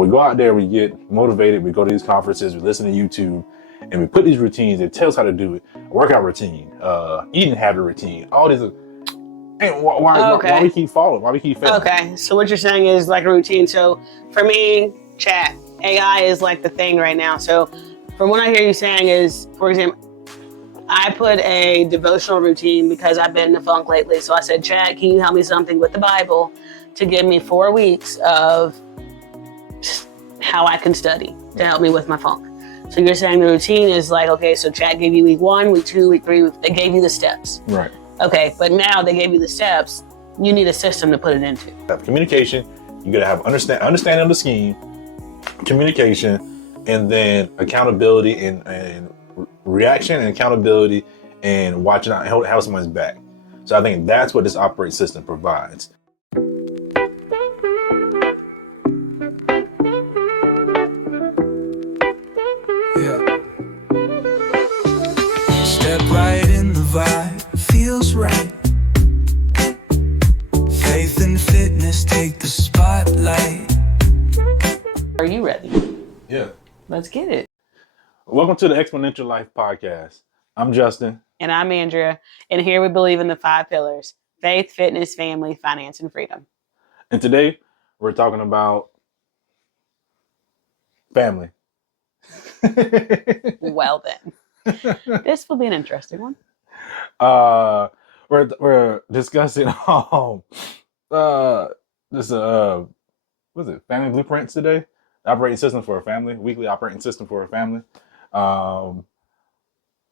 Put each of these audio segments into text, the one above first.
We go out there, we get motivated, we go to these conferences, we listen to YouTube, and we put these routines. It tells us how to do it. Workout routine, eating habit routine, all these. And why we keep following? Why we keep failing? Okay, so what you're saying is like a routine. So for me, chat, AI is like the thing right now. So from what I hear you saying is, for example, I put a devotional routine because I've been in the funk lately. So I said, chat, can you help me something with the Bible to give me 4 weeks of how I can study to help me with my funk? So you're saying the routine is like, okay, so chat gave you week 1, week 2, week 3, they gave you the steps. Right. Okay, but now they gave you the steps. You need a system to put it into. Communication, you gotta have understanding of the scheme, communication, and then accountability and reaction and accountability and watching out how someone's back. So I think that's what this operating system provides. Step right in the vibe, feels right. Faith and fitness take the spotlight. Are you ready? Yeah. Let's get it. Welcome to the Exponential Life Podcast. I'm Justin. And I'm Andrea. And here we believe in the 5 pillars: faith, fitness, family, finance, and freedom. And today we're talking about family. Well then. This will be an interesting one. We're discussing this what's it, family blueprints today? Operating system for a family, weekly operating system for a family.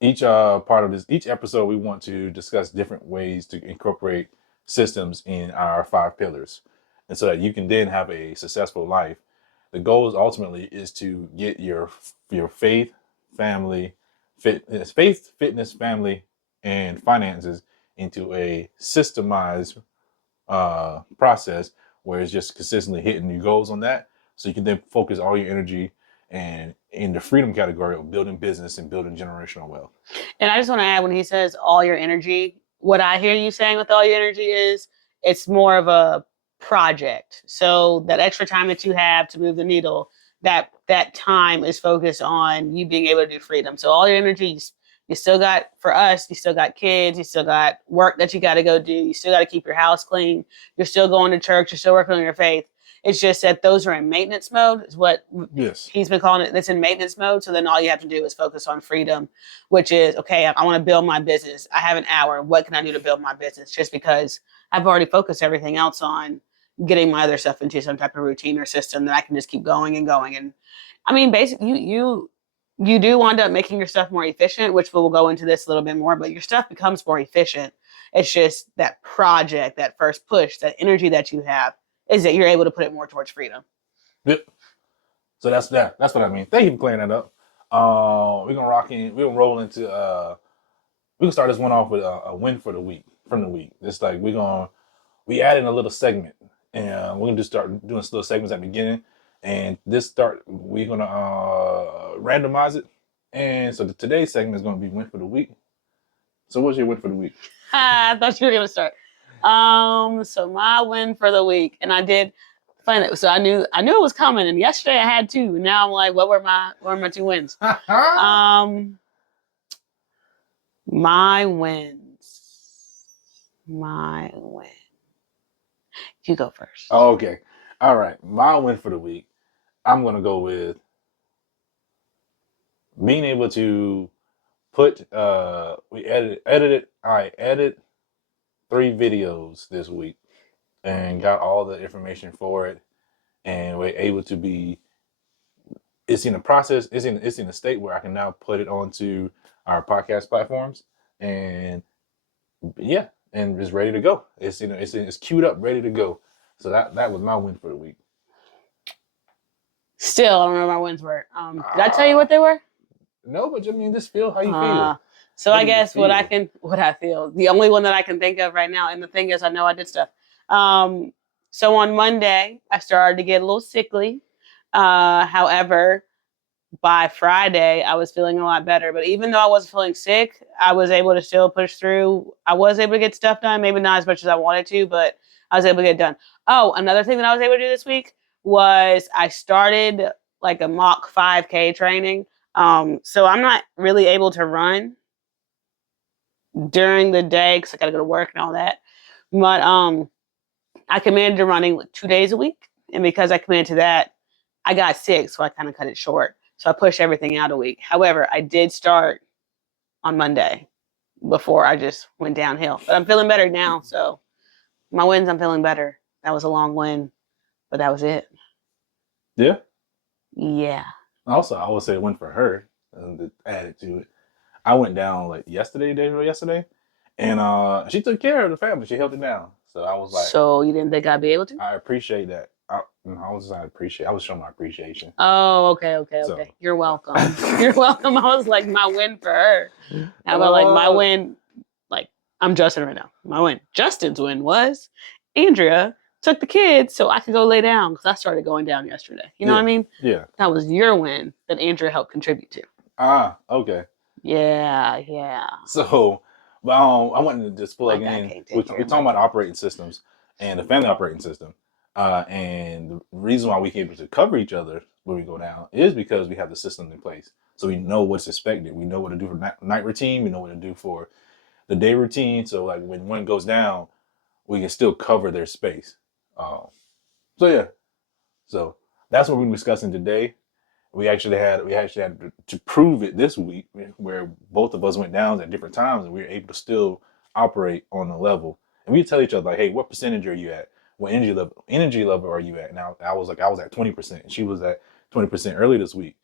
Each part of each episode, we want to discuss different ways to incorporate systems in our 5 pillars, and so that you can then have a successful life. The goal ultimately is to get your faith, fitness, family, and finances into a systemized process where it's just consistently hitting your goals on that. So you can then focus all your energy and in the freedom category of building business and building generational wealth. And I just want to add, when he says all your energy, what I hear you saying with all your energy is it's more of a project. So that extra time that you have to move the needle, that time is focused on you being able to do freedom. So all your energy, you still got, for us, you still got kids, you still got work that you got to go do, you still got to keep your house clean, you're still going to church, you're still working on your faith. It's just that those are in maintenance mode, is what he's been calling it. It's in maintenance mode. So then all you have to do is focus on freedom, which is, okay, I want to build my business. I have an hour. What can I do to build my business? Just because I've already focused everything else on getting my other stuff into some type of routine or system that I can just keep going and going. And I mean, basically, you do wind up making your stuff more efficient, which we'll go into this a little bit more, but your stuff becomes more efficient. It's just that project, that first push, that energy that you have, is that you're able to put it more towards freedom. Yep. So that's that. That's what I mean. Thank you for clearing that up. We're gonna roll into we can start this one off with a win for the week from the week. It's like we add in a little segment, and we're gonna just start doing little segments at the beginning. And we're gonna randomize it. And so today's segment is gonna be win for the week. So what's your win for the week? I thought you were gonna start. So my win for the week, and I did find it. So I knew it was coming, and yesterday I had 2. And now I'm like, what were my 2 wins? My wins. You go first. Oh, okay. All right. My win for the week, I'm gonna go with being able to put I edited 3 videos this week and got all the information for it, and we're able to be, it's in the process, it's in a state where I can now put it onto our podcast platforms, and yeah, and it's ready to go. It's queued up, ready to go. So that was my win for the week. Still, I don't know what my wins were. Did I tell you what they were? No, but I mean, just feel how you feel. So I guess what I feel, the only one that I can think of right now, and the thing is, I know I did stuff. So on Monday, I started to get a little sickly. However, by Friday, I was feeling a lot better. But even though I wasn't feeling sick, I was able to still push through. I was able to get stuff done, maybe not as much as I wanted to, but I was able to get it done. Oh, another thing that I was able to do this week was I started like a mock 5K training. So I'm not really able to run during the day because I got to go to work and all that. But I committed to running like 2 days a week. And because I committed to that, I got sick. So I kind of cut it short. So I pushed everything out a week. However, I did start on Monday before I just went downhill. But I'm feeling better now. So my wins, I'm feeling better. That was a long win, but that was it. Yeah. Yeah. Also, I would say a win for her to add it to it. I went down like day before yesterday, and she took care of the family. She held it down. So I was like, So you didn't think I'd be able to? I appreciate that. I was showing my appreciation. Oh, okay. So- You're welcome. You're welcome. I was like, my win for her. How about like my win? Like, I'm Justin right now. My win. Justin's win was Andrea took the kids so I could go lay down because I started going down yesterday. You know what I mean? Yeah. That was your win that Andrea helped contribute to. Okay. Yeah. So, but I wanted to just plug Like, I in. can't We're take care of talking my about operating systems and the family operating system. And the reason why we can able to cover each other when we go down is because we have the system in place. So we know what's expected. We know what to do for night routine. We know what to do for the day routine. So like when one goes down, we can still cover their space. So that's what we're discussing today. We actually had to prove it this week, where both of us went down at different times, and we were able to still operate on the level. And we tell each other like, "Hey, what percentage are you at? What energy level are you at?" Now I was at 20%, and she was at 20% early this week,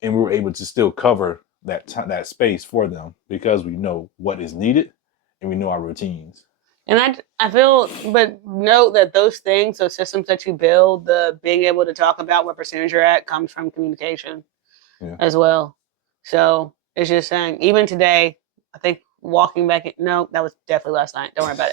and we were able to still cover that space for them because we know what is needed and we know our routines. And I feel, but note that those things, those systems that you build, the being able to talk about what percentage you're at comes from communication as well. So it's just saying, even today, I think walking back, no, that was definitely last night. Don't worry about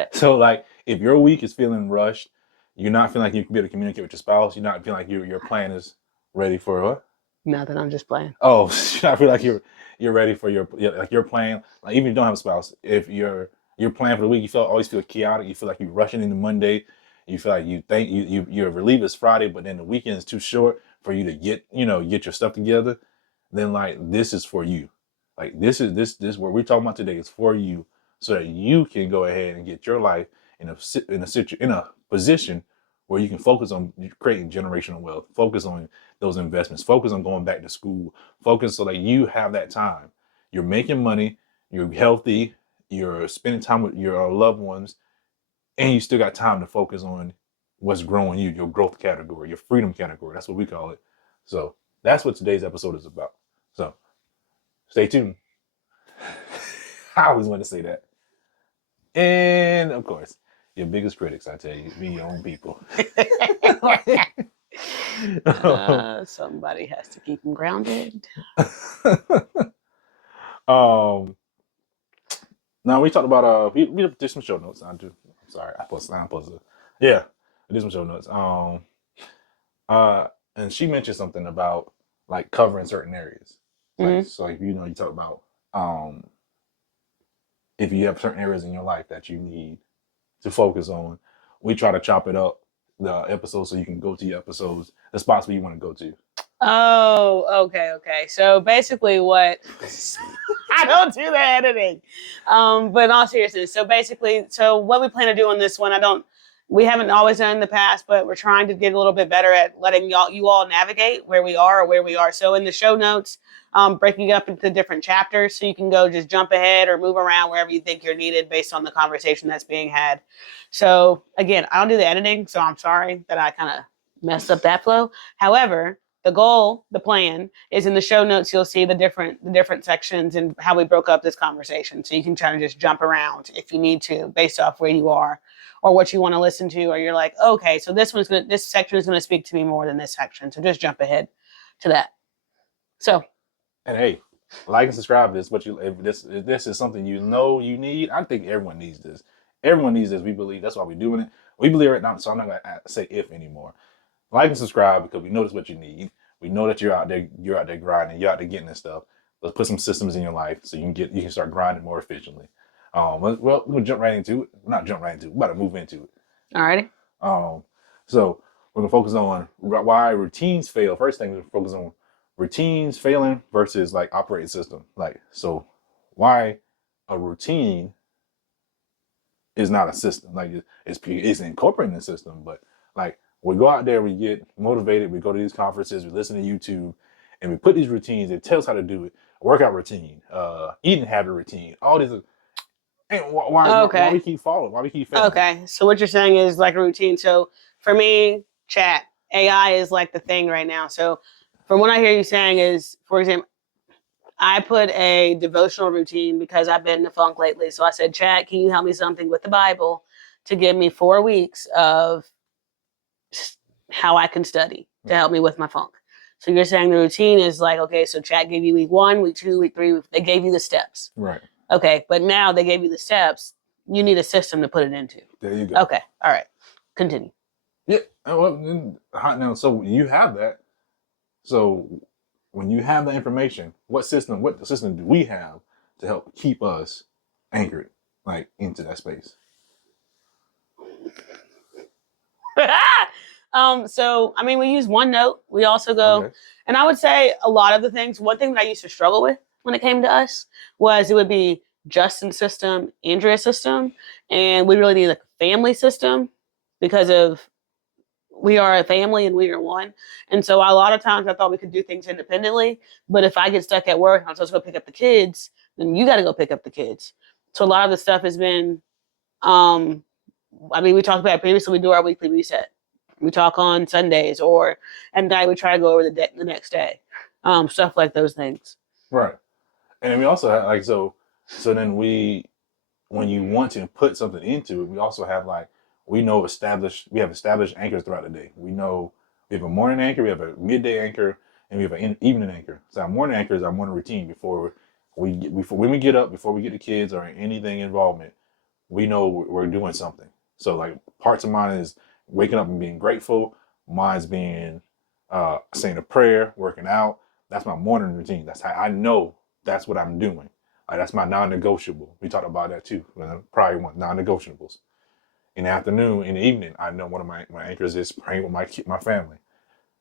it. So like if your week is feeling rushed, you're not feeling like you can be able to communicate with your spouse, you're not feeling like your plan is ready for what? Nothing, I'm just playing. Oh, I feel like you're ready for your plan. Like even if you don't have a spouse, if your plan for the week, always feel chaotic. You feel like you're rushing into Monday. You feel like you think your relief is Friday, but then the weekend is too short for you to get your stuff together. Then like this is for you. Like this what we're talking about today is for you, so that you can go ahead and get your life in a position where you can focus on creating generational wealth, focus on those investments, focus on going back to school, focus so that you have that time. You're making money, you're healthy, you're spending time with your loved ones, and you still got time to focus on what's growing you, your growth category, your freedom category. That's what we call it. So that's what today's episode is about. So stay tuned. I always want to say that. And of course, your biggest critics, I tell you, be your own people. Somebody has to keep them grounded. Now we talked about we did some show notes. I'm sorry, I'm supposed to. Yeah, we did some show notes. And she mentioned something about like covering certain areas. Like, so if you talk about if you have certain areas in your life that you need to focus on, we try to chop it up the episodes so you can go to your episodes, the spots where you want to go to. Oh, okay. So basically what I don't do the editing. But in all seriousness, so what we plan to do on this one, we haven't always done in the past, but we're trying to get a little bit better at letting you all navigate where we are. So in the show notes, breaking it up into different chapters so you can go just jump ahead or move around wherever you think you're needed based on the conversation that's being had. So again, I don't do the editing, so I'm sorry that I kind of messed up that flow. However, the plan is in the show notes. You'll see the different sections and how we broke up this conversation. So you can try to just jump around if you need to based off where you are or what you want to listen to, or you're like, okay, so this section is going to speak to me more than this section. So just jump ahead to that. So. And hey, like and subscribe to this. If this is something you need, I think everyone needs this. Everyone needs this. We believe that's why we're doing it. We believe it now, so I'm not going to say if anymore. Like and subscribe because we know that's what you need. We know that you're out there grinding, you're out there getting this stuff. Let's put some systems in your life so you can start grinding more efficiently. We'll jump right into it. Not jump right into it. We're about to move into it. Alrighty. So we're gonna focus on why routines fail. First thing, we're gonna focus on routines failing versus like operating system. Like, so why a routine is not a system. Like, it's incorporating the system, but like we go out there, we get motivated, we go to these conferences, we listen to YouTube, and we put these routines. It tells how to do it. Workout routine, eating habit routine, all these. And why we keep following? Why we keep failing? Okay, so what you're saying is like a routine. So for me, chat, AI is like the thing right now. So from what I hear you saying is, for example, I put a devotional routine because I've been in the funk lately. So I said, chat, can you help me something with the Bible to give me 4 weeks of how I can study to help me with my funk? So you're saying the routine is like, okay, so chat gave you week 1, week 2, week 3. They gave you the steps. Right. Okay, but now they gave you the steps. You need a system to put it into. There you go. Okay, all right. Continue. Yeah. Well, now, so you have that. So when you have the information, what system do we have to help keep us anchored, like, into that space? So I mean, we use OneNote. We also go, and I would say a lot of the things. One thing that I used to struggle with when it came to us was it would be Justin's system, Andrea's system, and we really need a family system because of we are a family and we are one. And so a lot of times I thought we could do things independently, but if I get stuck at work and I'm supposed to go pick up the kids, then you got to go pick up the kids. So a lot of the stuff has been, I mean, we talked about it previously. We do our weekly reset. We talk on Sundays, or at night we try to go over the next day, stuff like those things. Right. And then we also have like, so then when you want to put something into it, we also have like, we have established anchors throughout the day. We know we have a morning anchor, we have a midday anchor, and we have an evening anchor. So our morning anchor is our morning routine before when we get up, before we get the kids or anything involvement, we know we're doing something. So like parts of mine is waking up and being grateful. Mine's being saying a prayer, working out. That's my morning routine. That's how I know that's what I'm doing. Like, that's my non-negotiable. We talked about that too. Probably one non-negotiables. In the afternoon, in the evening, I know one of my anchors is praying with my family.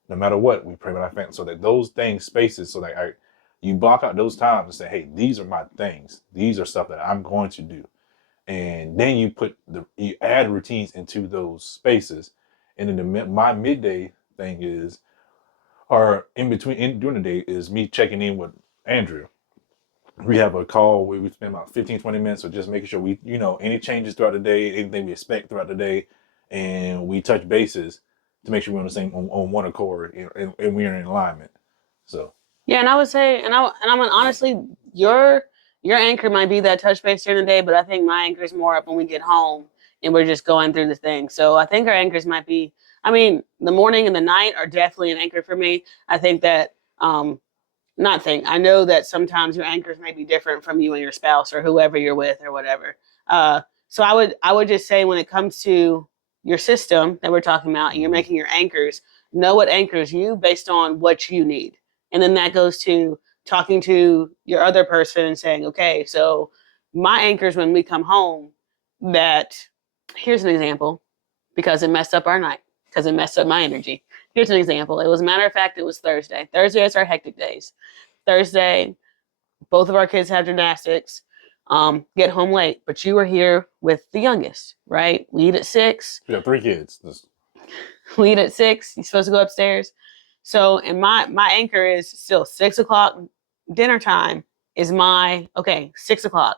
No matter what, we pray with our family. So that those things, spaces, so that you block out those times and say, hey, these are my things. These are stuff that I'm going to do. And then you add routines into those spaces. And then my midday thing is, or during the day, is me checking in with Andrew. We have a call where we spend about 15, 20 minutes of just making sure we, any changes throughout the day, anything we expect throughout the day, and we touch bases to make sure we're on the same, on one accord, and we're in alignment. So. Yeah, and I would say, and I'm honestly, your anchor might be that touch base during the day, but I think my anchor is more up when we get home and we're just going through the thing. So I think our anchors might be, I mean, the morning and the night are definitely an anchor for me. I think that, I know that sometimes your anchors may be different from you and your spouse or whoever you're with or whatever. So I would just say when it comes to your system that we're talking about and you're making your anchors, know what anchors you based on what you need. And then that goes to talking to your other person and saying, okay, so my anchors when we come home, that here's an example, because it messed up our night, because it messed up my energy. Here's an example. It was a matter of fact, it was Thursday. Thursday is our hectic days. Thursday, both of our kids have gymnastics, get home late, but you were here with the youngest, right? We eat at 6. We have 3 kids. We eat at 6. You're supposed to go upstairs. So, and my anchor is still 6 o'clock dinner time is 6 o'clock.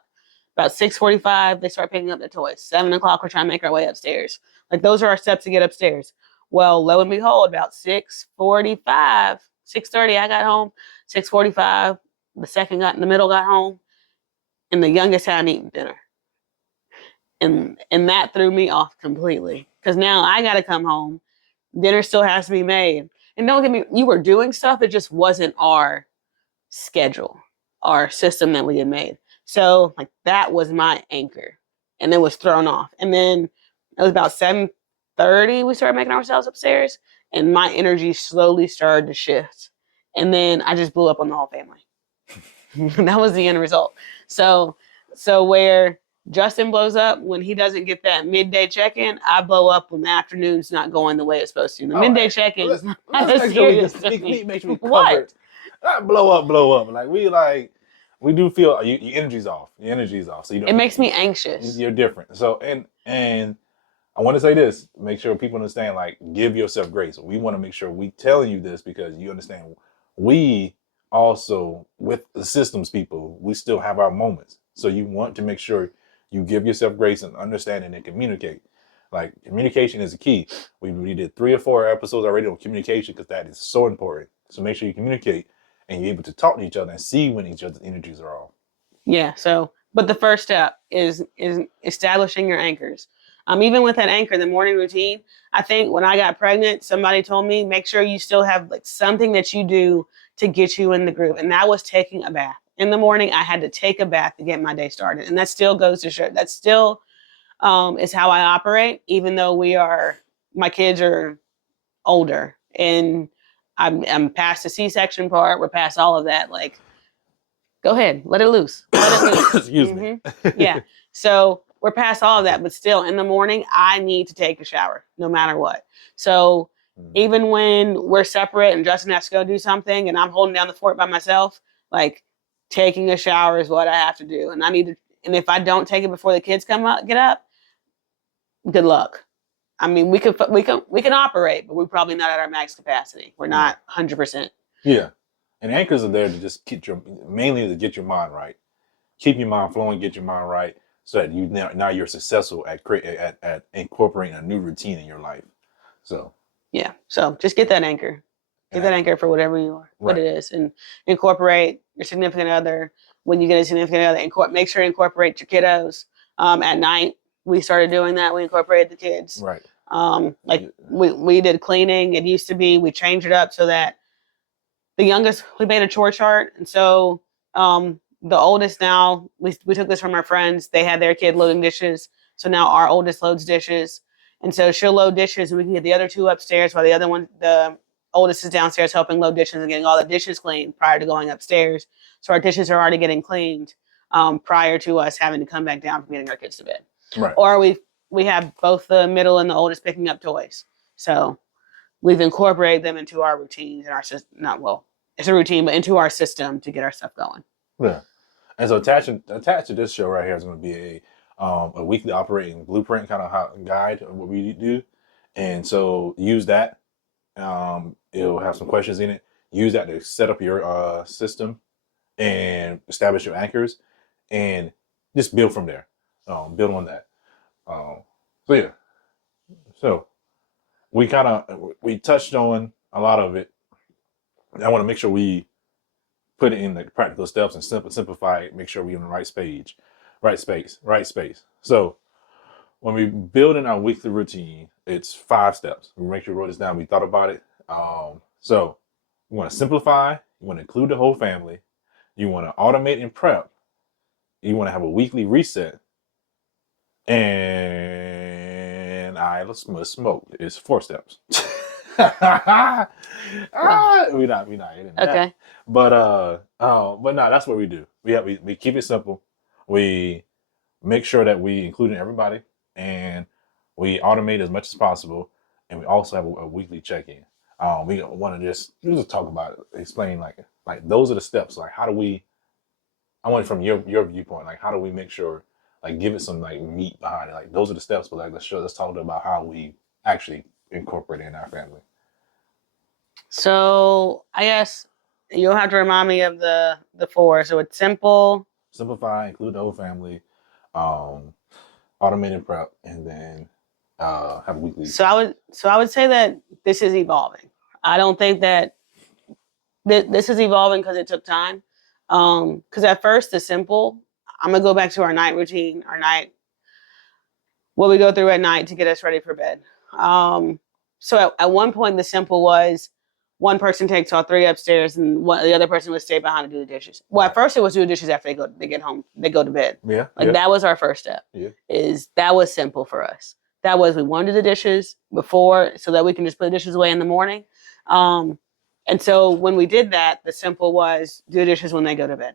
About 6:45, they start picking up the toys. 7 o'clock, we're trying to make our way upstairs. Like, those are our steps to get upstairs. Well, lo and behold, about 6:45, 6:30, I got home. 6:45, the middle got home, and the youngest hadn't eaten dinner. And that threw me off completely. Because now I got to come home. Dinner still has to be made. And don't get me, you were doing stuff, it just wasn't our schedule, our system that we had made. So like that was my anchor, and it was thrown off. And then it was about 7:30 we started making ourselves upstairs, and my energy slowly started to shift. And then I just blew up on the whole family. That was the end result. So where Justin blows up when he doesn't get that midday check-in. I blow up when the afternoon's not going the way it's supposed to. The midday check-in is not Let's as make sure serious to me. make sure we cover What? it. Not blow up. We do feel your energy's off. Your energy's off. So It makes me anxious. You're different. So and I want to say this, make sure people understand, like, give yourself grace. We want to make sure we telling you this because you understand we also, with the systems people, we still have our moments. So you want to make sure you give yourself grace and understanding and communicate. Like, communication is the key. We did 3 or 4 episodes already on communication because that is so important. So make sure you communicate and you're able to talk to each other and see when each other's energies are off. Yeah. So, but the first step is establishing your anchors. Even with that anchor, the morning routine, I think when I got pregnant, somebody told me, make sure you still have like something that you do to get you in the groove. And that was taking a bath. In the morning, I had to take a bath to get my day started. And that still goes to show, that still is how I operate, even though my kids are older and I'm past the C-section part. We're past all of that. Like, go ahead, let it loose. Let it loose. Excuse me. Yeah. So we're past all of that, but still in the morning, I need to take a shower no matter what. So even when we're separate and Justin has to go do something and I'm holding down the fort by myself, like, taking a shower is what I have to do. And and if I don't take it before the kids get up, good luck. I mean, we can operate, but we're probably not at our max capacity. We're not 100%. Yeah. And anchors are there to just mainly to get your mind right. Keep your mind flowing, get your mind right, so that now you're successful at incorporating a new routine in your life. So yeah. So just get that anchor. Get that anchor for whatever you are, what it is, and incorporate your significant other. When you get a significant other, make sure to incorporate your kiddos. At night, we started doing that. We incorporated the kids. Right. Like we did cleaning. It used to be, we changed it up so that the youngest, we made a chore chart. And so the oldest now, we took this from our friends. They had their kid loading dishes. So now our oldest loads dishes. And so she'll load dishes and we can get the other 2 upstairs while the oldest is downstairs helping load dishes and getting all the dishes cleaned prior to going upstairs. So our dishes are already getting cleaned prior to us having to come back down from getting our kids to bed. Right. Or we have both the middle and the oldest picking up toys. So we've incorporated them into our routines and our system. It's a routine, but into our system to get our stuff going. Yeah. And so attached to this show right here is going to be a weekly operating blueprint kind of guide of what we do. And so use that. It'll have some questions in it. Use that to set up your system and establish your anchors and just build from there. Build on that. So yeah. So we touched on a lot of it. I want to make sure we put it in the practical steps and simplify it, make sure we're in the right space. So when we build in our weekly routine, it's 5 steps. We make sure we wrote this down. We thought about it. So you want to simplify. You want to include the whole family. You want to automate and prep. You want to have a weekly reset. And let's smoke. It's 4 steps. We're not hitting that. Okay. But no, that's what we do. We keep it simple. We make sure that we include everybody, and we automate as much as possible. And we also have a weekly check-in. We want to just talk about it, explain like those are the steps. Like, I want it from your viewpoint. Like, how do we make sure, like, give it some like meat behind it? Like, those are the steps. But like, let's talk about how we actually incorporate it in our family. So I guess you'll have to remind me of the 4. So it's simplify, include the whole family, automated prep, and then have a weekly. So I would say that this is evolving. I don't think that this is evolving because it took time. Because at first the simple, I'm gonna go back to our night routine, what we go through at night to get us ready for bed. So at one point the simple was one person takes all 3 upstairs and the other person would stay behind to do the dishes. Well, at first it was do the dishes after they get home, they go to bed. Yeah. That was our first step. Yeah. That was simple for us. That was, we wanted to do the dishes before so that we can just put the dishes away in the morning. And so when we did that, the simple was do the dishes when they go to bed.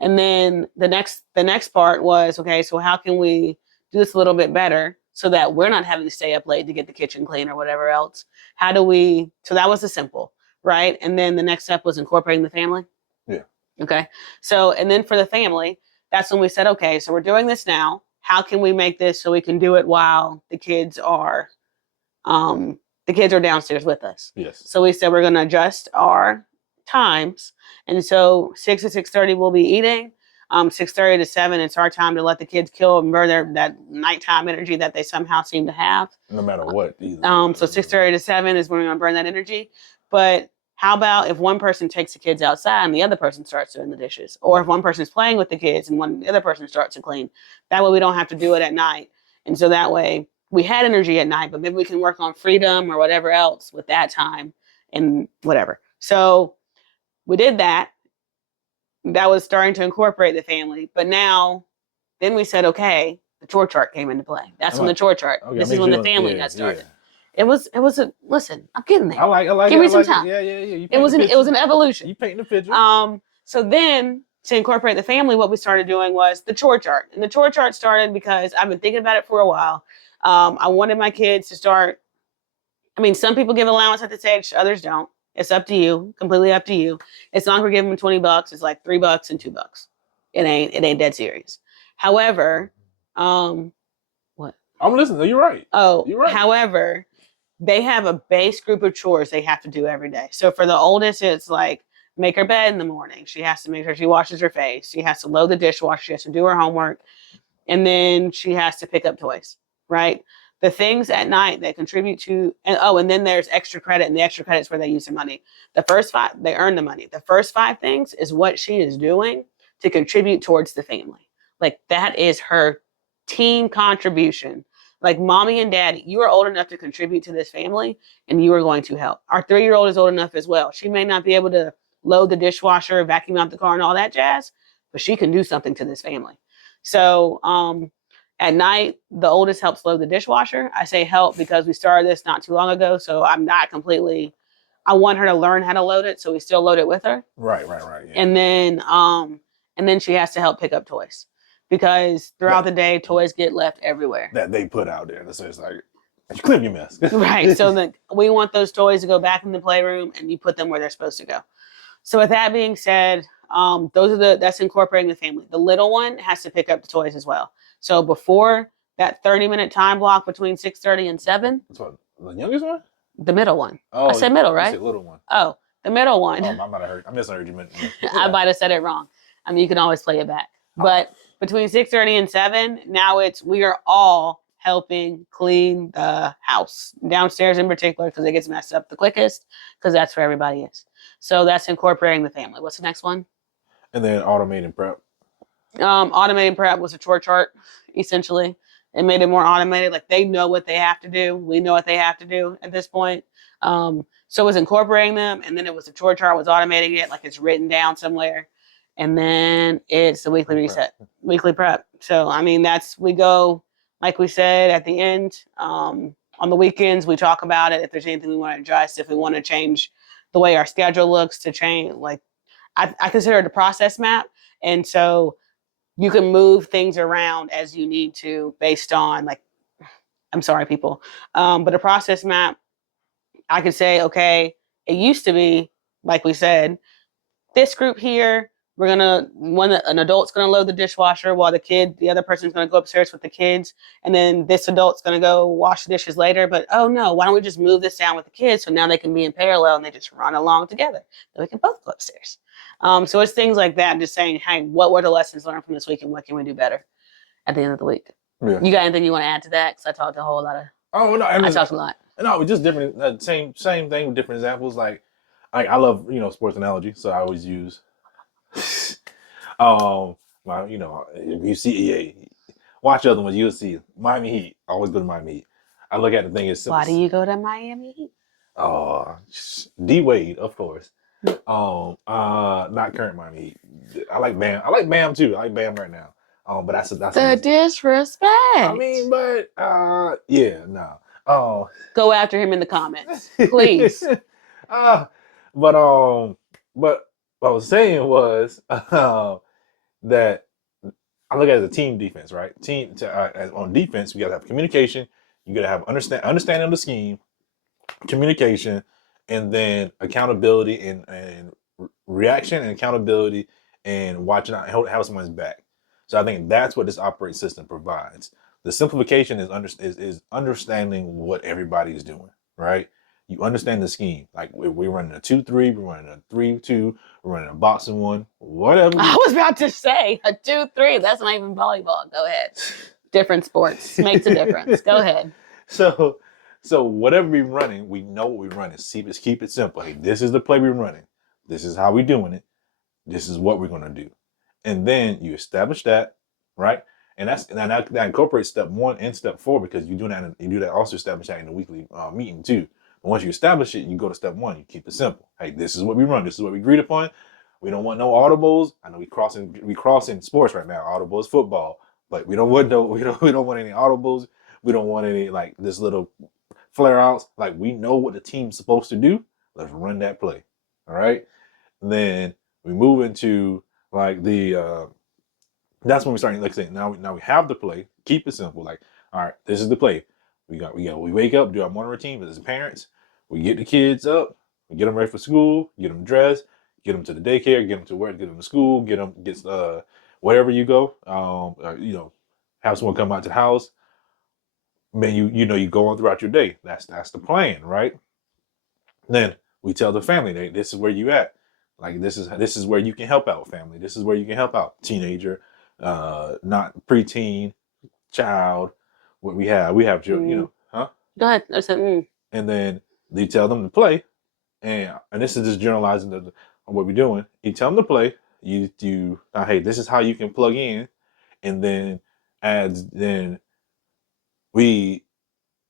And then the next part was, okay, so how can we do this a little bit better so that we're not having to stay up late to get the kitchen clean or whatever else? How do we, so that was the simple, right? And then the next step was incorporating the family. Yeah. Okay. So, and then for the family, that's when we said, okay, so we're doing this now. How can we make this so we can do it while the kids are downstairs with us? Yes. So we said we're going to adjust our times, and so 6 to 6:30 we'll be eating. 6:30 to 7, it's our time to let the kids kill and burn that nighttime energy that they somehow seem to have. No matter what. Either. So 6:30 to 7 is when we're going to burn that energy. But how about if one person takes the kids outside and the other person starts doing the dishes? Or if one person's playing with the kids and the other person starts to clean. That way we don't have to do it at night. And so that way we had energy at night, but maybe we can work on freedom or whatever else with that time and whatever. So we did that. That was starting to incorporate the family. But now, then we said, okay, the chore chart came into play. That's when the chore chart. Okay, this is when the family got started. Yeah. It was listen, I'm getting there. I like Give it. me some time. Yeah. It was an evolution. You painting the picture. So then to incorporate the family, what we started doing was the chore chart. And the chore chart started because I've been thinking about it for a while. I wanted my kids to start. I mean, some people give allowance at this age, others don't. It's up to you, completely up to you. It's not we're giving them $20. It's like $3 and $2. It ain't dead serious. However, what? I'm listening. You're right. Oh, you're right. However, they have a base group of chores they have to do every day. So for the oldest, it's like make her bed in the morning. She has to make sure she washes her face. She has to load the dishwasher. She has to do her homework. And then she has to pick up toys, right? The things at night that contribute to, and then there's extra credit, and the extra credit is where they use their money. The first 5, they earn the money. The first 5 things is what she is doing to contribute towards the family. Like that is her team contribution. Like mommy and daddy, you are old enough to contribute to this family and you are going to help. Our 3-year-old is old enough as well. She may not be able to load the dishwasher, vacuum out the car and all that jazz, but she can do something to this family. So at night, the oldest helps load the dishwasher. I say help because we started this not too long ago. So I'm not completely, I want her to learn how to load it. So we still load it with her. Right. Yeah. And then she has to help pick up toys. Because throughout the day, toys get left everywhere. That they put out there. So it's like, you clean your mess. Right. So we want those toys to go back in the playroom and you put them where they're supposed to go. So with that being said, that's incorporating the family. The little one has to pick up the toys as well. So before that 30-minute time block between 6:30 and 7. That's what, the youngest one? The middle one. Oh, I said middle, right? You said little one. Oh, the middle one. I misheard you. I might have said it wrong. I mean, you can always play it back. But between 6:30 and 7, now we are all helping clean the house downstairs in particular because it gets messed up the quickest because that's where everybody is. So that's incorporating the family. What's the next one? And then automating prep. Automating prep was a chore chart, essentially. It made it more automated. Like they know what they have to do. We know what they have to do at this point. So it was incorporating them, and then it was a chore chart was automating it, like it's written down somewhere. And then it's the weekly reset, weekly prep. So, I mean, we go, like we said, at the end, on the weekends, we talk about it. If there's anything we want to adjust, if we want to change the way our schedule looks to change, like I consider it a process map. And so you can move things around as you need to based on I'm sorry, people. But a process map, I could say, okay, it used to be, like we said, this group here, an adult's gonna load the dishwasher while the other person's gonna go upstairs with the kids, and then this adult's gonna go wash the dishes later. But oh no, why don't we just move this down with the kids so now they can be in parallel and they just run along together? Then we can both go upstairs. So it's things like that. Just saying, hey, what were the lessons learned from this week and what can we do better at the end of the week? Yeah. You got anything you want to add to that? Because I talked a whole lot of. Oh no, I talked a lot. No, just different. Same thing with different examples. Like I love sports analogy, so I always use. If you see, watch other ones, you'll see Miami Heat. Always go to Miami Heat. I look at the thing as simple. Why do you go to Miami Heat? D Wade, of course. Not current Miami Heat. I like Bam. I like Bam too. I like Bam right now. But that's the disrespect. I mean, but yeah, no. Go after him in the comments, please. But what I was saying was, that I look at it as a team defense, right? On defense, we got to have communication. You got to have understanding of the scheme, communication, and then accountability and reaction and accountability and watching out how someone's back. So I think that's what this operating system provides. The simplification is understanding what everybody is doing, right? You understand the scheme. Like we're running a 2-3, we're running a 3-2, we're running a boxing one, whatever. I was about to say a 2-3. That's not even volleyball. Go ahead. Different sports makes a difference. Go ahead. So whatever we're running, we know what we're running. Just keep it simple. Hey, this is the play we're running. This is how we're doing it. This is what we're going to do. And then you establish that, right? And that incorporates step 1 and step 4 because you do that also establish that in the weekly meeting too. But once you establish it, you go to step 1. You keep it simple. Hey, this is what we run. This is what we agreed upon. We don't want no audibles. I know we crossing sports right now. Audibles football, but we don't want we don't want any audibles. We don't want any like this little flare outs. Like we know what the team's supposed to do. Let's run that play. All right. And then we move into like that's when we start, like I say, now we have the play. Keep it simple. Like, all right, this is the play. We wake up, do our morning routine, but as parents, we get the kids up, we get them ready for school, get them dressed, get them to the daycare, get them to work, get them to school, get wherever you go, have someone come out to the house. Man, you go on throughout your day. That's the plan, right? Then we tell the family, this is where you at. Like this is where you can help out, family. This is where you can help out, teenager, not preteen, child. What we have, huh? Go ahead. I said, And then you tell them to play, and this is just generalizing what we're doing. You tell them to play. Hey, this is how you can plug in, and then we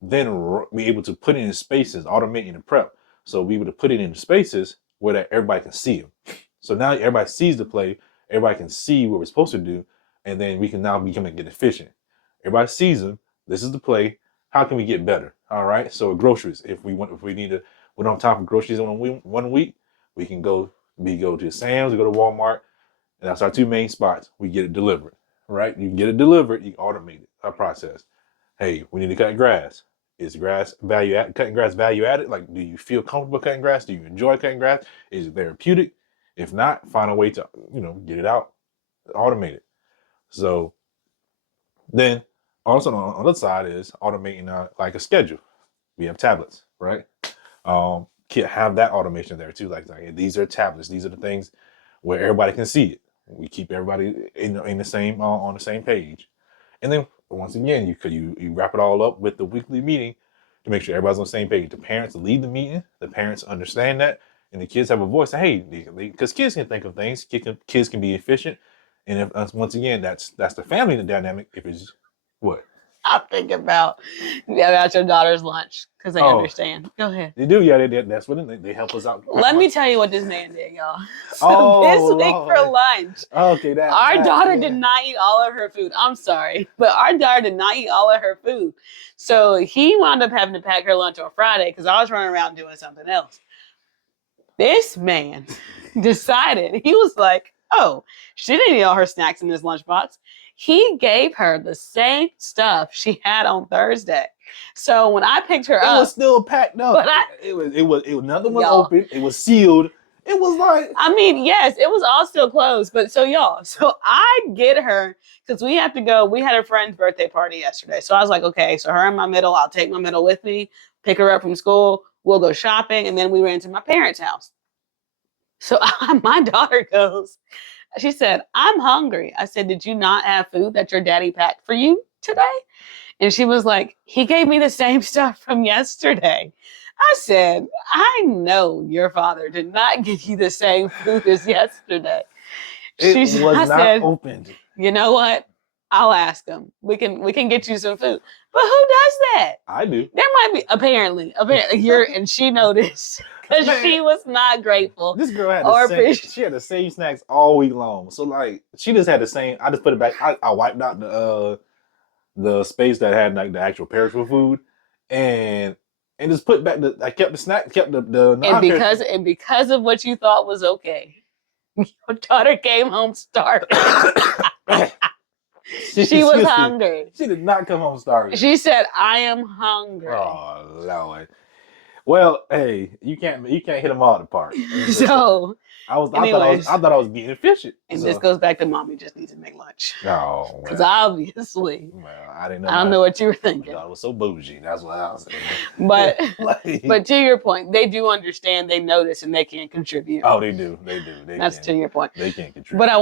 able to put it in spaces, automating the prep. So we able to put it in spaces where that everybody can see them. So now everybody sees the play, everybody can see what we're supposed to do, and then we can now get efficient. Everybody sees them. This is the play. How can we get better? All right. So groceries, we don't have time for groceries in 1 week, we can go to Sam's, we go to Walmart, and that's our 2 main spots. We get it delivered, right? You get it delivered, you automate our process. Hey, we need to cut grass. Is cutting grass value added? Like, do you feel comfortable cutting grass? Do you enjoy cutting grass? Is it therapeutic? If not, find a way to, get it out, automate it. So then also on the other side is automating like a schedule. We have tablets, right? Can have that automation there too. Like these are tablets. These are the things where everybody can see it. We keep everybody in the same on the same page. And then once again, you wrap it all up with the weekly meeting to make sure everybody's on the same page. The parents lead the meeting. The parents understand that, and the kids have a voice. Hey, because kids can think of things. Kids can be efficient. And once again, that's the family dynamic. If it's what I'm thinking about your daughter's lunch because they understand. Go ahead. They do, yeah. That's what they help us out. Let me tell you what this man did, y'all. So this week for lunch, our daughter did not eat all of her food. I'm sorry, but our daughter did not eat all of her food. So he wound up having to pack her lunch on Friday because I was running around doing something else. This man decided, he was like, oh, she didn't eat all her snacks in this lunchbox. He gave her the same stuff she had on Thursday. So when I picked her up, it was still packed up. But it was nothing was open. It was sealed. It was like, I mean, yes, it was all still closed. But so I get her because we have to go. We had a friend's birthday party yesterday. So I was like, okay, so her and my middle, I'll take my middle with me, pick her up from school. We'll go shopping. And then we ran to my parents' house. So my daughter goes, she said, I'm hungry. I said, did you not have food that your daddy packed for you today? And she was like, he gave me the same stuff from yesterday. I said, I know your father did not give you the same food as yesterday. It was not opened. You know what? I'll ask him. We can get you some food. But who does that? I do. There might be apparently and she noticed because she was not grateful. This girl had she had the same snacks all week long. So like she just had the same. I just put it back. I wiped out the space that had like the actual perishable food and just put back I kept the snack, kept the and because of what you thought was okay. Your daughter came home starving. She was hungry. She did not come home starving. She said, "I am hungry." Oh Lord. Well, hey, you can't hit them all apart. So, I thought I was being efficient. and this goes back to mommy just needs to make lunch. Oh, Because obviously, I didn't know. I don't know what you were thinking. I was so bougie. That's what I was saying. But Like, but to your point, they do understand, they notice, and they can contribute. oh, they do. That's to your point. They can't contribute. But I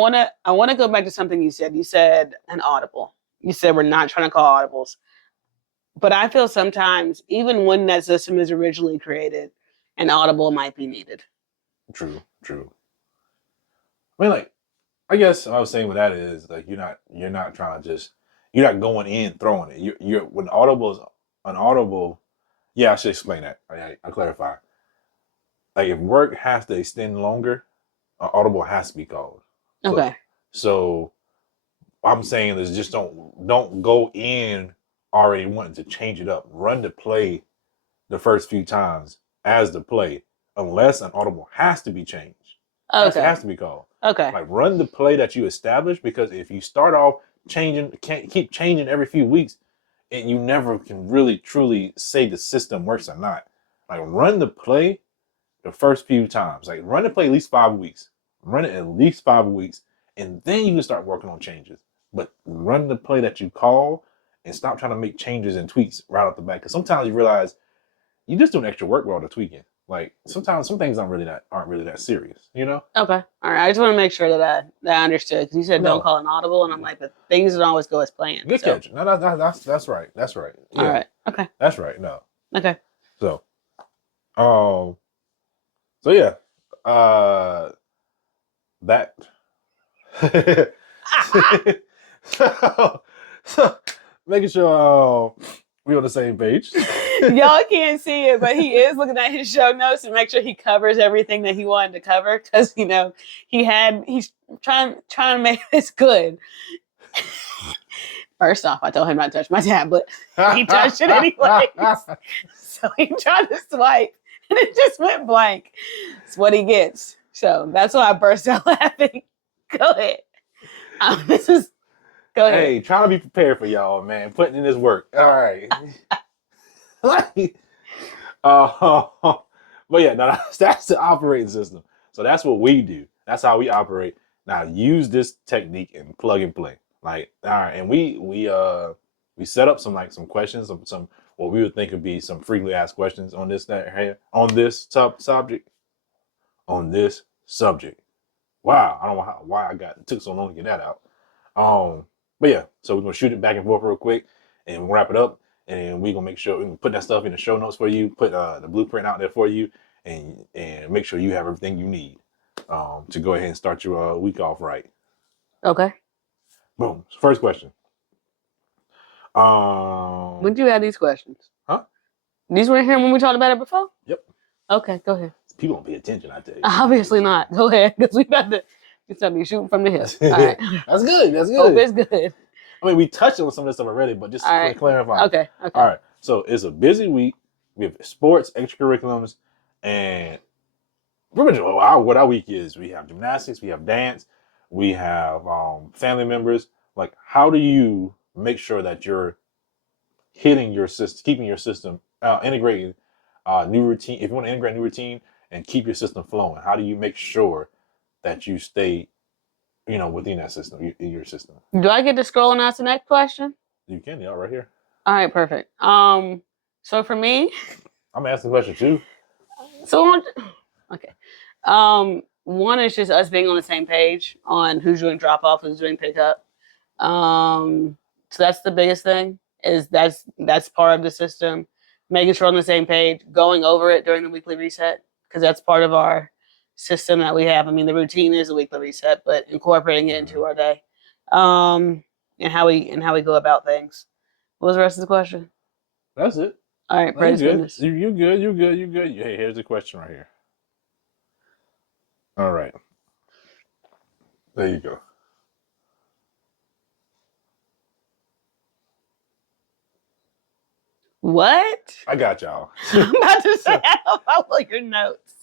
wanna go back to something you said. You said an audible. You said we're not trying to call audibles. But I feel sometimes, even when that system is originally created, an audible might be needed. True. I mean, like, I guess what I was saying with that is like you're not trying to just you're not going in throwing it. You're when audible is an audible. Yeah, I should explain that. I clarify. Like if work has to extend longer, an audible has to be called. Okay. So I'm saying is just don't go in already wanting to change it up. Run the play the first few times as the play, unless an audible has to be changed. Okay. It has to be called. Okay. Like run the play that you established, because if you start off can't keep changing every few weeks, and you never can really truly say the system works or not. Like run the play the first few times. Like run the play at least 5 weeks. Run it at least 5 weeks, and then you can start working on changes. But run the play that you call and stop trying to make changes and tweaks right off the bat. Because sometimes you realize you're just doing extra work while they're tweaking. Like sometimes some things aren't really that serious, you know? Okay. All right. I just want to make sure that I understood, because you said don't call an audible, and I'm like, but things don't always go as planned. Good catch. No, that's right. That's right. Yeah. All right. Okay. That's right. No. Okay. So, so yeah, that. so making sure we're on the same page. Y'all can't see it, but he is looking at his show notes to make sure he covers everything that he wanted to cover, because he's trying to make this good. First off, I told him not to touch my tablet. He touched it anyway. So he tried to swipe, and it just went blank. It's what he gets. So that's why I burst out laughing. Go ahead. Go ahead. Hey, trying to be prepared for y'all, man. Putting in this work. All right. But yeah, no, that's the operating system. So that's what we do. That's how we operate. Now use this technique and plug and play. Like, all right, and we set up some questions, some what we would think would be some frequently asked questions on this subject. Wow, I don't know why it took so long to get that out. But yeah, so we're gonna shoot it back and forth real quick, and we'll wrap it up, and we're gonna make sure we can put that stuff in the show notes for you, put the blueprint out there for you, and make sure you have everything you need to go ahead and start your week off right. Okay. Boom. First question. When did you add these questions? Huh? These weren't here when we talked about it before? Yep. Okay, go ahead. People don't pay attention, I tell you. Obviously not. Go ahead, because we about to be shooting from the hip. All right. That's good. Hope it's good. I mean, we touched on some of this stuff already, but just to clarify. Okay. All right. So it's a busy week. We have sports, extracurriculums, and pretty much what our week is. We have gymnastics, we have dance, we have family members. Like, how do you make sure that you're hitting your system, keeping your system, integrating new routine? If you want to integrate a new routine and keep your system flowing, how do you make sure that you stay, within that system, your system? Do I get to scroll and ask the next question? You can, yeah, right here. All right, perfect. So for me, I'm asking the question too. So, okay. One is just us being on the same page on who's doing drop off, who's doing pickup. So that's the biggest thing. That's part of the system. Making sure we're on the same page, going over it during the weekly reset, because that's part of our system that we have. I mean, the routine is a weekly reset, but incorporating it into our day, and how we go about things. What was the rest of the question? That's it. All right, praise goodness. You good. Hey, here's the question right here. All right. There you go. What? I got y'all. I'm about to say, I don't follow your notes.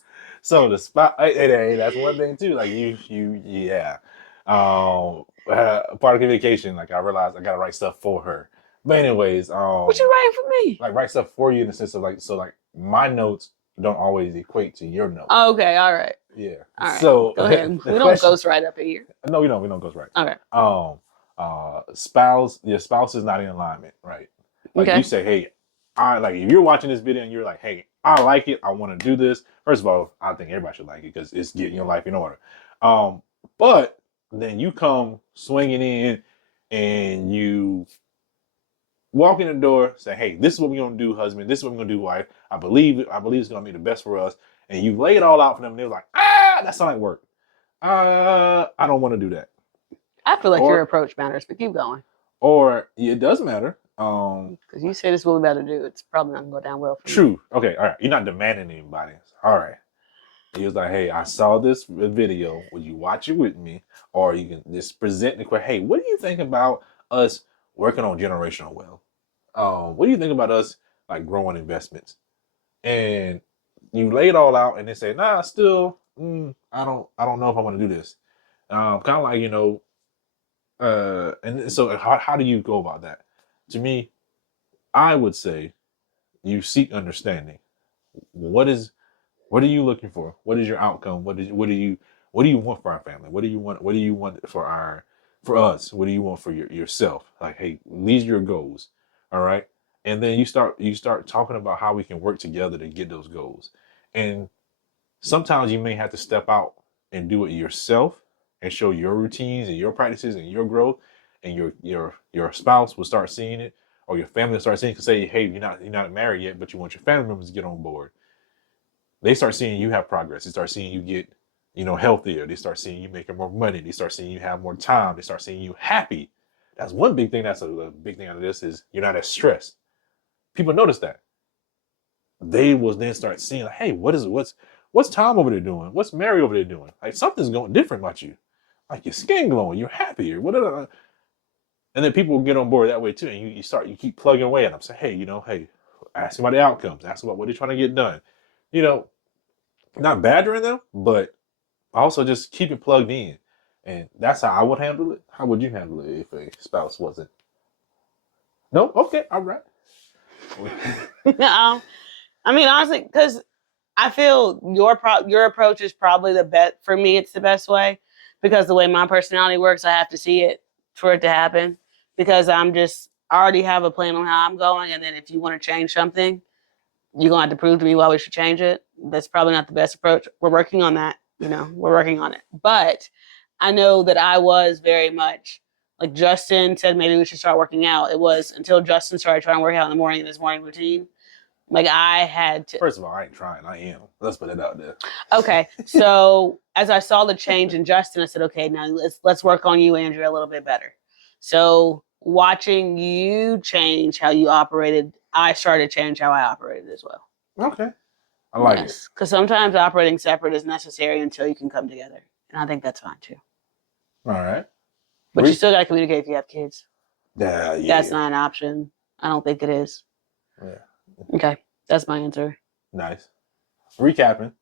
So the spot, hey, that's one thing too. Like yeah. Part of communication, like I realized I gotta write stuff for her. But anyways, What you writing for me? like write stuff for you in the sense of like, so like my notes don't always equate to your notes. Okay, all right. Yeah. All right. So Go ahead. We don't ghost right up here. No, we don't ghost right. Okay. Your spouse is not in alignment, right? Like Okay. you say, hey, I like if you're watching this video and you're like, hey, I like it, I want to do this. First of all, I think everybody should like it because it's getting your life in order. But then you come swinging in and you walk in the door, say, hey, this is what we're gonna do, husband. This is what we're gonna do, wife. I believe it's gonna be the best for us. And you lay it all out for them, and they're like, that sounds like work. I don't want to do that. I feel like your approach matters, but keep going. Or it does matter. Because you say this is what we better do. It's probably not gonna go down well for you. True. Okay. All right. You're not demanding anybody. All right. He was like, hey, I saw this video. Would you watch it with me? Or you can just present the question, hey, what do you think about us working on generational wealth? What do you think about us like growing investments? And you lay it all out and they say, nah, still, I don't know if I want to do this. Kind of like, and so how do you go about that? To me, I would say you seek understanding. What are you looking for? What is your outcome? What do you want for our family? What do you want for us? What do you want for yourself? Like, hey, these are your goals. All right. And then you start talking about how we can work together to get those goals. And sometimes you may have to step out and do it yourself and show your routines and your practices and your growth, and your spouse will start seeing it, or your family will start seeing it. Say, hey, you're not married yet, but you want your family members to get on board. They start seeing you have progress. They start seeing you get, healthier. They start seeing you making more money. They start seeing you have more time. They start seeing you happy. That's one big thing. That's a big thing out of this is you're not as stressed. People notice that. They will then start seeing, like, hey, what's Tom over there doing? What's Mary over there doing? Like, something's going different about you. Like, your skin glowing, you're happier, whatever. And then people will get on board that way too. And you keep plugging away at them. Say, hey, ask about the outcomes. Ask about what they're trying to get done. Not badgering them, but also just keep it plugged in. And that's how I would handle it. How would you handle it if a spouse wasn't? No? Okay, all right. I mean, honestly, because I feel your approach is probably the best. For me, it's the best way, because the way my personality works, I have to see it for it to happen, because I already have a plan on how I'm going. And then if you want to change something, you're going to have to prove to me why we should change it. That's probably not the best approach. We're working on that. We're working on it. But I know that I was very much like Justin said, maybe we should start working out. It was until Justin started trying to work out in the morning in his morning routine. Like, I had to. First of all, I ain't trying. I am. Let's put it out there. Okay. So as I saw the change in Justin, I said, okay, now let's work on you, Andrea, a little bit better. So watching you change how you operated, I started to change how I operated as well. Okay. I like it. Because sometimes operating separate is necessary until you can come together. And I think that's fine too. All right. But you still got to communicate if you have kids. Yeah. That's not an option. I don't think it is. Yeah. Okay. That's my answer. Nice. Recapping.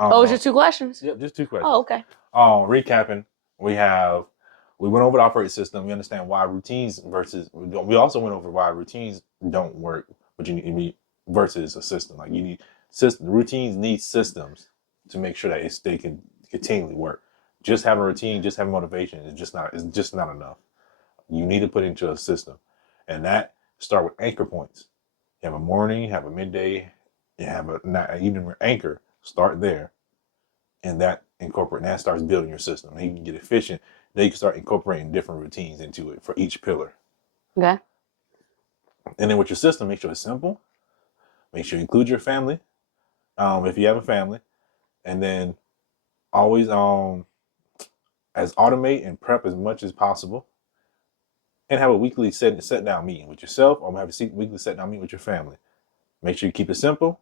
It's just 2 questions? Yep, just 2 questions. Oh, okay. Recapping, we went over the operating system. We understand why routines we also went over why routines don't work, but you need versus a system. Like, you need routines need systems to make sure that they can continually work. Just having a routine, just having motivation is just not enough. You need to put it into a system, and that start with anchor points. You have a morning, you have a midday, you have an evening anchor. Start there, and that starts building your system. And you can get efficient. Then you can start incorporating different routines into it for each pillar. Okay. And then with your system, make sure it's simple. Make sure you include your family, if you have a family, and then always automate and prep as much as possible, and have a weekly set down meeting with yourself, or have a weekly set down meeting with your family. Make sure you keep it simple.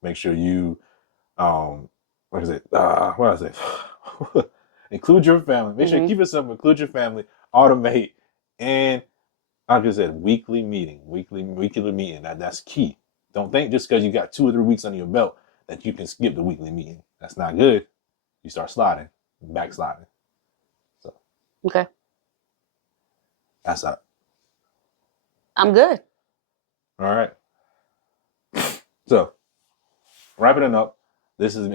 Make sure you, include your family. Make sure you keep it simple. Include your family. Automate, and like I said, weekly meeting. That's key. Don't think just because you got 2 or 3 weeks under your belt that you can skip the weekly meeting. That's not good. You start sliding, backsliding. So Okay. that's up. I'm good. All right. So wrapping it up. This is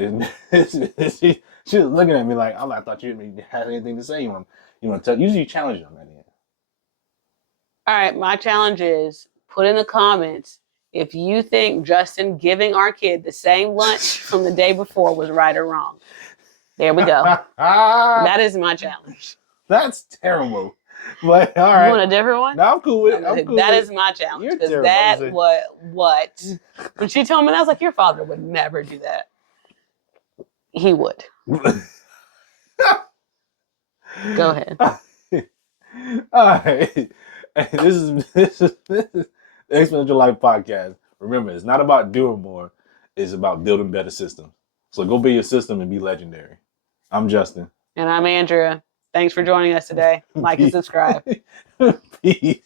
she was looking at me like I thought you didn't have anything to say. You want to tell? Usually you challenge them at the end. All right. My challenge is put in the comments if you think Justin giving our kid the same lunch from the day before was right or wrong. There we go. That is my challenge. That's terrible. But all right. You want a different one? No, I'm cool with it. I'm cool That with is my challenge. You're Because terrible. that what when she told me that, I was like, your father would never do that. He would. Go ahead. All right. This is the Exponential Life Podcast. Remember, it's not about doing more. It's about building better systems. So go build your system and be legendary. I'm Justin. And I'm Andrea. Thanks for joining us today. Like and subscribe. Peace.